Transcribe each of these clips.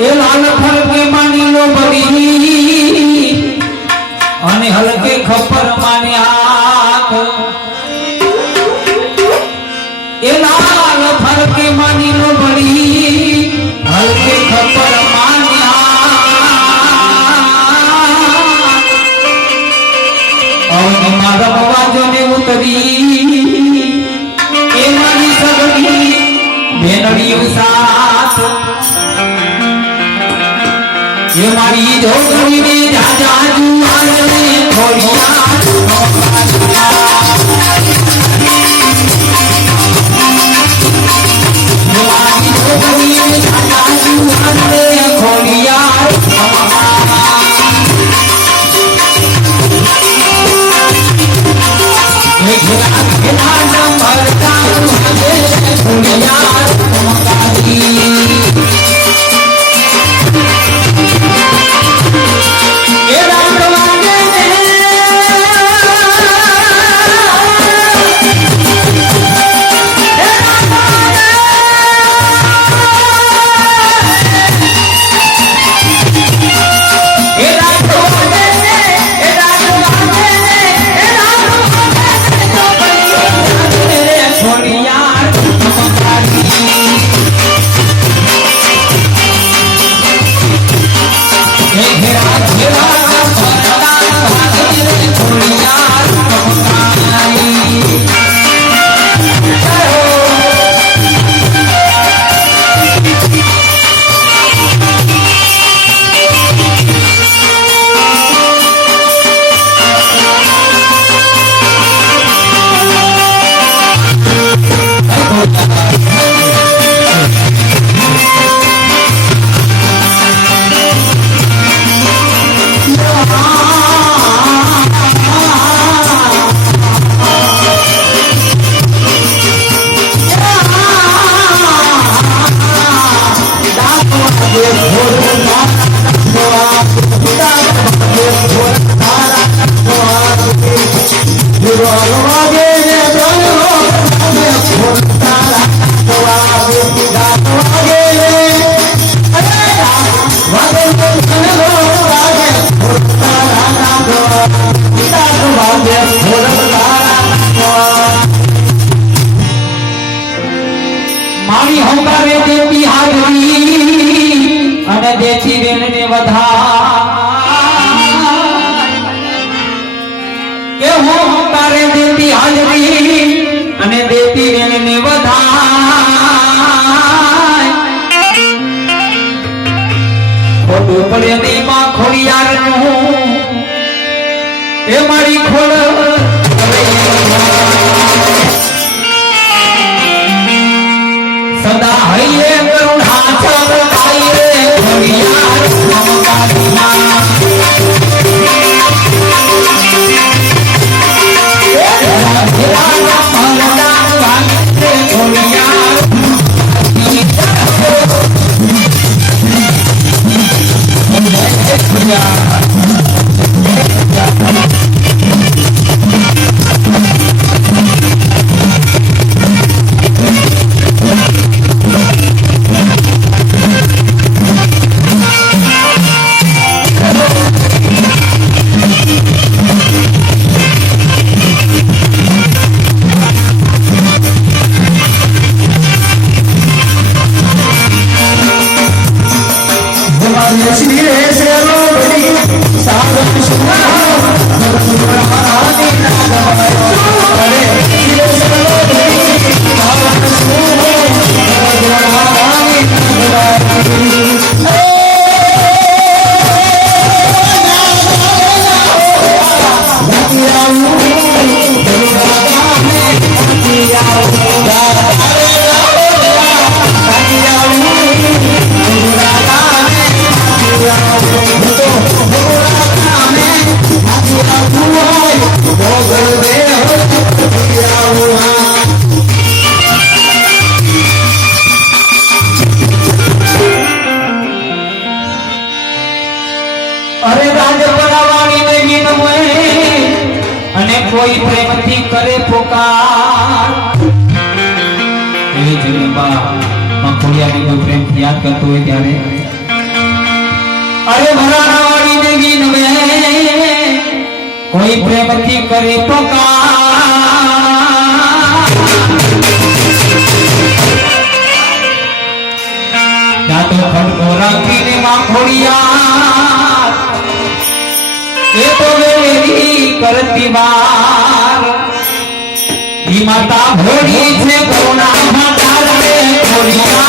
ए लाल फल के मानी लो बड़ी अने हलके खपर माने आख ए लाल फल के मानी लो बड़ी हलके खपर माने आख और मारा बाजो ने उतरी ए मानी सगड़ी बेनड़ियों साथ ये मारी जोगरी में जा जा जुआन में खोलिया ये मारी जोगरी में जा जा जुआन में खोलिया ये घिरा घिरा नंबर का खोलिया मारी होकारे देती हाजरी अने देती रेन ने वधा के होकारे देती हाजरी अने देती रेन ने वधा खोटू पड़े नी मां खोड़ियार नु ए मारी खोड़ सदा हरिये करुणा चलताई रे खोड़ियार नमकारिया अरे राजपरावाणी ने गीत में अने कोई प्रेम थी करे पुकार ए जगबा मखोड़िया ने जो प्रेम याद करतो है त्यारे अरे भराना वाली देवी में कोई प्रेमती करे पुकार या तो खड़को रखी ने मां खोड़िया ये तो मेरी करती बार ये माता भोड़ी से कोना माता रे खोड़िया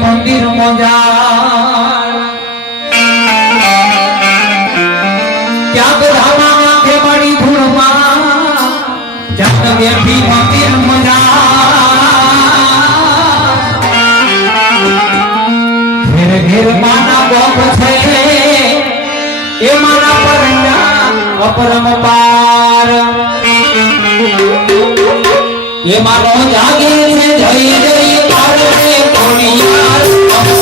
मंदिर मोजा क्या धावा के बड़ी धुरमा जब मंदिर मोजा ઘેર માના ગોખ છે એ માના પરણા અપરમ પાર એ માનો જાગે છે જય જય કાર રે કોણિયાર